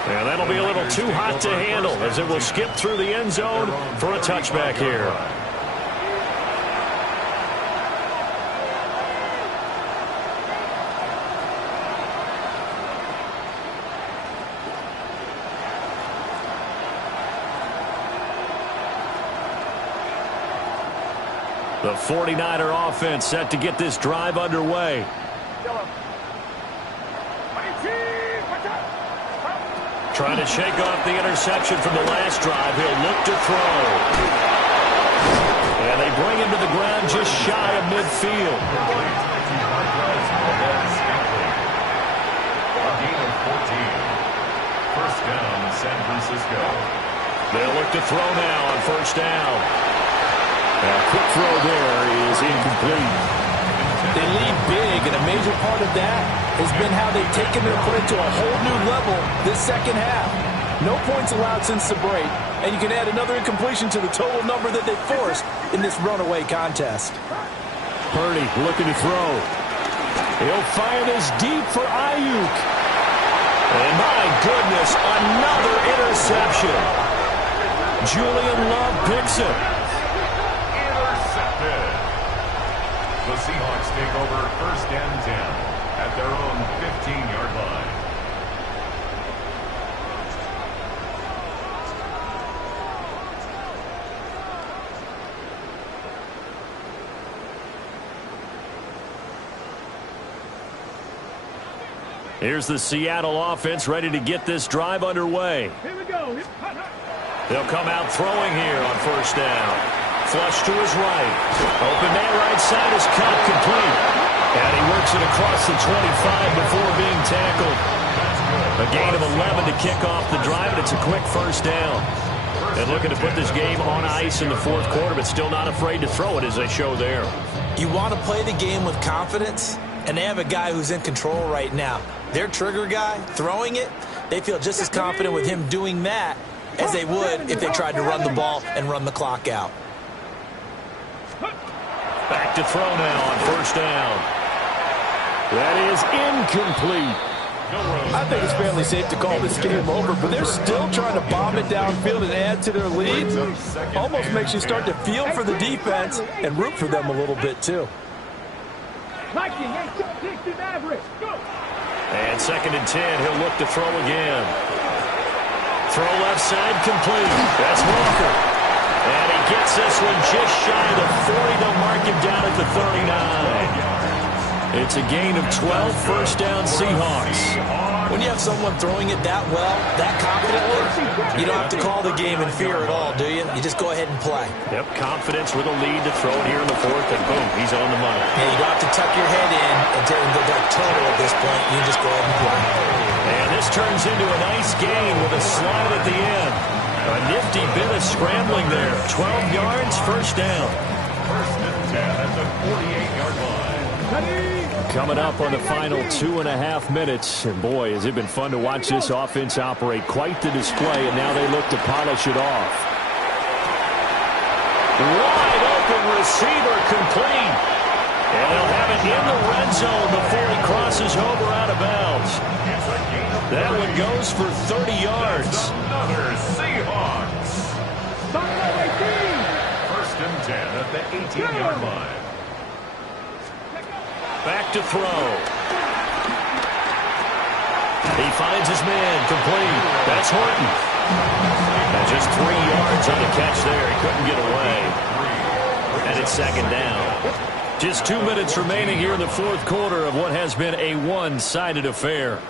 And that'll be a little too hot to handle as it will skip through the end zone for a touchback here. The 49er offense set to get this drive underway. Trying to shake off the interception from the last drive. He'll look to throw. And they bring him to the ground just shy of midfield. A gain of 14. First down, San Francisco. They'll look to throw now on first down. A quick throw there is incomplete. They lead big, and a major part of that has been how they've taken their play to a whole new level this second half. No points allowed since the break, and you can add another incompletion to the total number that they forced in this runaway contest. Purdy looking to throw. He'll fire this deep for Ayuk. And my goodness, another interception. Julian Love picks it. The Seahawks take over first and 10 at their own 15-yard line. Here's the Seattle offense ready to get this drive underway. Here we go. They'll come out throwing here on first down. Flush to his right. Open man right side is caught complete. And he works it across the 25 before being tackled. A gain of 11 to kick off the drive, and it's a quick first down. And looking to put this game on ice in the 4th quarter, but still not afraid to throw it as they show there. You want to play the game with confidence, and they have a guy who's in control right now. Their trigger guy, throwing it, they feel just as confident with him doing that as they would if they tried to run the ball and run the clock out. Back to throw now on first down. That is incomplete. I think it's fairly safe to call this game over, but they're still trying to bomb it downfield and add to their lead. Almost makes you start to feel for the defense and root for them a little bit, too. And 2nd and 10, he'll look to throw again. Throw left side complete. That's Walker. And he gets this one just shy of the 40. They'll mark him down at the 39. It's a gain of 12, first down Seahawks. When you have someone throwing it that well, that confidently, you don't have to call the game in fear at all, do you? You just go ahead and play. Yep, confidence with a lead to throw it here in the 4th, and boom, he's on the money. Yeah, you don't have to tuck your head in and go back total at this point. You just go ahead and play. And this turns into a nice gain with a slide at the end. A nifty bit of scrambling there. 12 yards, first down. First and 10 at the 48-yard line. Coming up on the final 2.5 minutes. And boy, has it been fun to watch this offense operate. Quite the display, and now they look to polish it off. Wide open receiver complete. And they'll have it in the red zone before he crosses over out of bounds. That one goes for 30 yards. Another Seahawks. First and 10 at the 18-yard line. Back to throw. He finds his man complete. That's Horton. And just 3 yards on the catch there. He couldn't get away. And it's second down. Just 2 minutes remaining here in the fourth quarter of what has been a one-sided affair.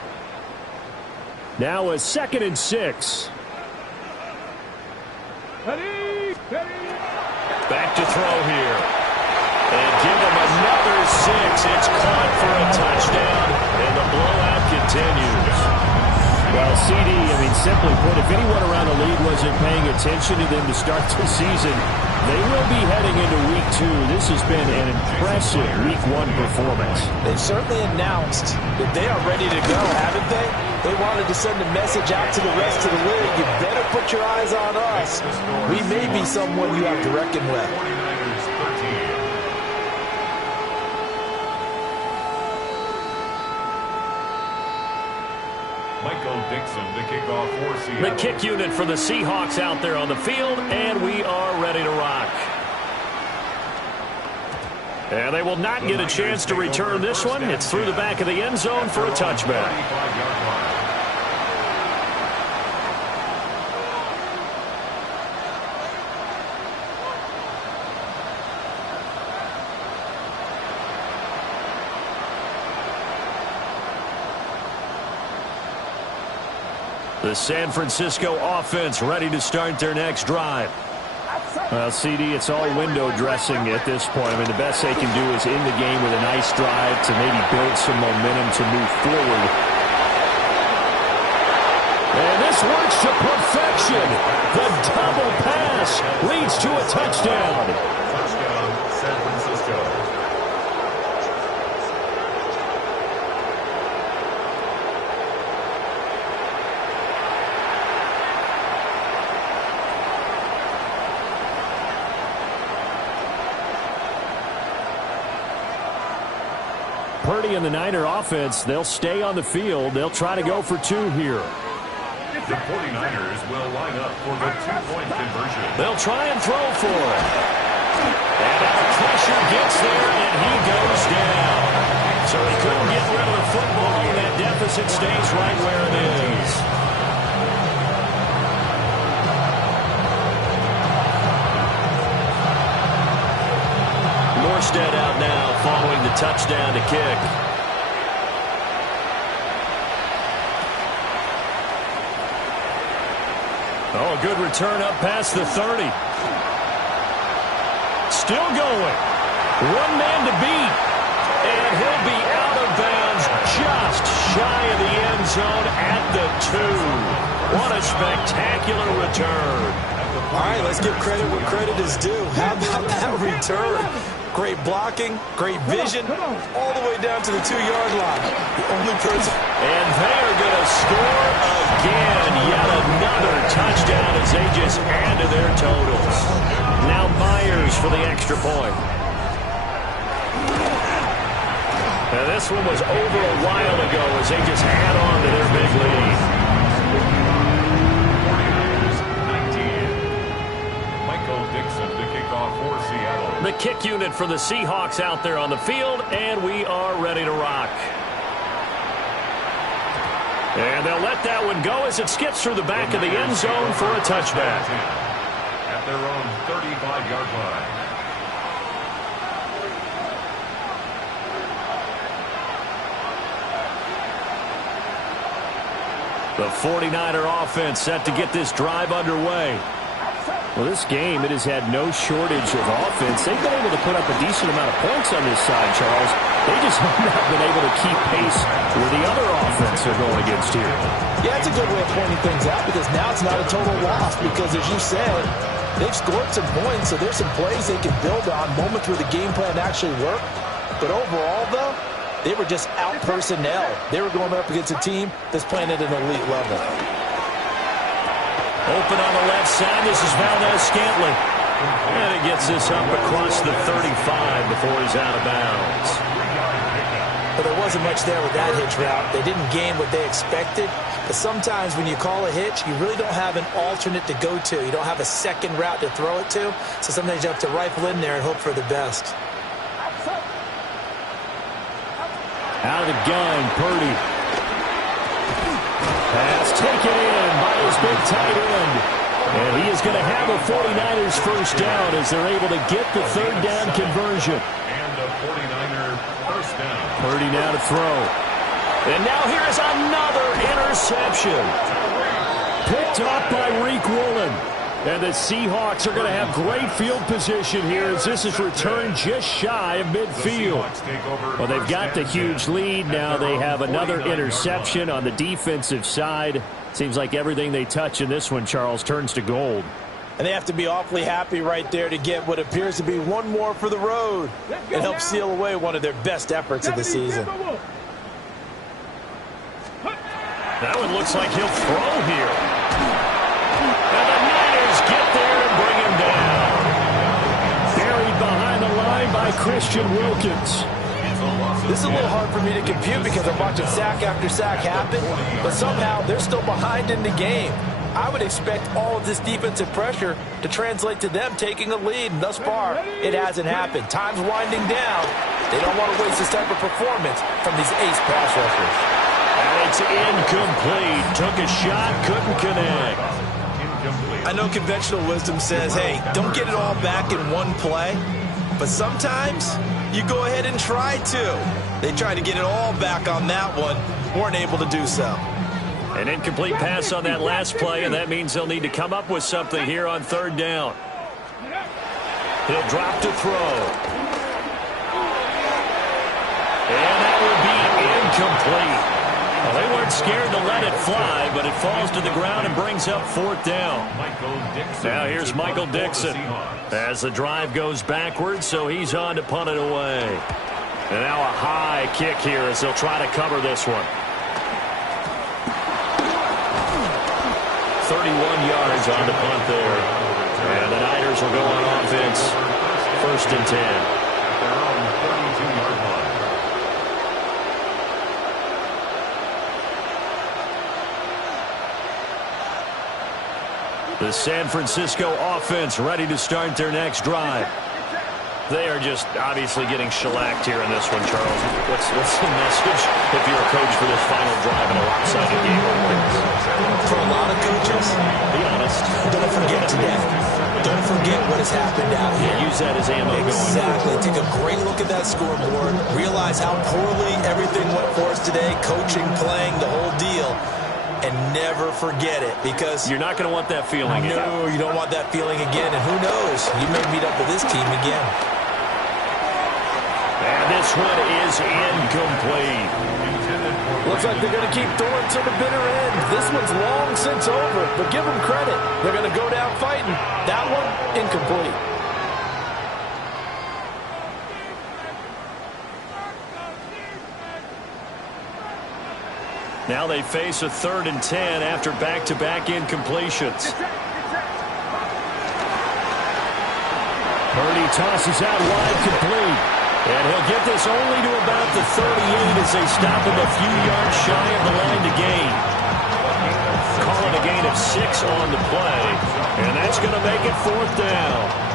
Now a 2nd and 6. Back to throw here. And give him another 6. It's caught for a touchdown, and the blowout continues. Well, CD, I mean, simply put, if anyone around the league wasn't paying attention to them to start the season, they will be heading into Week 2. This has been an impressive Week 1 performance. They've certainly announced that they are ready to go, haven't they? They wanted to send a message out to the rest of the league. You better put your eyes on us. We may be someone you have to reckon with. 49ers 13. Michael Dixon to kick off for Seattle. The kick unit for the Seahawks out there on the field, and we are ready to rock. And they will not get a chance to return this one. It's through the back of the end zone for a touchback. 35-yard line. The San Francisco offense ready to start their next drive. Well, CD, it's all window dressing at this point. I mean, the best they can do is end the game with a nice drive to maybe build some momentum to move forward. And this works to perfection. The double pass leads to a touchdown. Touchdown, San Francisco. Purdy and the Niner offense, they'll stay on the field. They'll try to go for 2 here. The 49ers will line up for the 2-point conversion. They'll try and throw for it. And now pressure gets there, and he goes down. So he couldn't get rid of the football, and that deficit stays right where it is. Morstead out now following the touchdown to kick. Oh, a good return up past the 30. Still going. One man to beat. And he'll be out of bounds just shy of the end zone at the 2. What a spectacular return. All right, let's give credit where credit is due. How about that return? Great blocking, great vision, all the way down to the 2-yard line. The only person. And they are going to score again. Yet another touchdown as they just add to their totals. Now Myers for the extra point. Now this one was over a while ago as they just add on to their big lead. 49ers 19. Michael Dixon to kick off for Seattle. The kick unit for the Seahawks out there on the field, and we are ready to rock. And they'll let that one go as it skips through the back of the end zone for a touchback. At their own 35-yard line. The 49er offense set to get this drive underway. Well, this game, it has had no shortage of offense. They've been able to put up a decent amount of points on this side, Charles. They just have not been able to keep pace with the other offense they're going against here. Yeah, it's a good way of pointing things out because now it's not a total loss because, as you said, they've scored some points, so there's some plays they can build on, moments where the game plan actually worked. But overall, though, They were just out personnel. They were going up against a team that's playing at an elite level. Open on the left side. This is Valdez-Scantling. And he gets this up across the 35 before he's out of bounds. But there wasn't much there with that hitch route. They didn't gain what they expected. But sometimes when you call a hitch, you really don't have an alternate to go to. You don't have a second route to throw it to. So sometimes you have to rifle in there and hope for the best. Out of the gun, Purdy. Pass taken in by his big tight end. And he is going to have a 49ers first down as they're able to get the third down conversion. And a 49er first down. Purdy now to throw. And now here is another interception. Picked off by Reek Woolen. And the Seahawks are going to have great field position here as this is returned just shy of midfield. Well, they've got the huge lead. Now they have another interception on the defensive side. Seems like everything they touch in this one, Charles, turns to gold. And they have to be awfully happy right there to get what appears to be one more for the road and help seal away one of their best efforts of the season. That one looks like he'll throw here. And the Niners get there and bring him down. Buried behind the line by Christian Wilkins. This is a little hard for me to compute because I'm watching sack after sack happen, but somehow they're still behind in the game. I would expect all of this defensive pressure to translate to them taking a lead, and thus far, it hasn't happened. Time's winding down. They don't want to waste this type of performance from these ace pass rushers. And it's incomplete. Took a shot, couldn't connect. I know conventional wisdom says, hey, don't get it all back in one play, but sometimes you go ahead and try to. They tried to get it all back on that one, weren't able to do so. An incomplete pass on that last play, and that means they'll need to come up with something here on third down. He'll drop to throw. And that will be incomplete. Well, they weren't scared to let it fly, but it falls to the ground and brings up fourth down. Now here's Michael Dixon as the drive goes backwards, so he's on to punt it away. And now a high kick here as they'll try to cover this one. 31 yards on the punt there. And the Niners will go on offense. First and 10. At their own 32-yard line. The San Francisco offense ready to start their next drive. They are just obviously getting shellacked here in this one, Charles. What's the message if you're a coach for this final drive in a lopsided game like this? For a lot of coaches, Be honest. don't forget today. Don't forget what has happened out here. Use that as ammo Exactly. Take a great look at that scoreboard. Realize how poorly everything went for us today. Coaching, playing, the whole deal. And never forget it, because You're not going to want that feeling. no, you don't want that feeling again. And who knows? You may meet up with this team again. And this one is incomplete. Looks like they're going to keep throwing to the bitter end. This one's long since over, but give them credit. They're going to go down fighting. That one, incomplete. Now they face a 3rd and 10 after back-to-back incompletions. Purdy tosses out wide, complete. And he'll get this only to about the 38 as they stop him a few yards shy of the line to gain. Calling a gain of 6 on the play. And that's going to make it 4th down.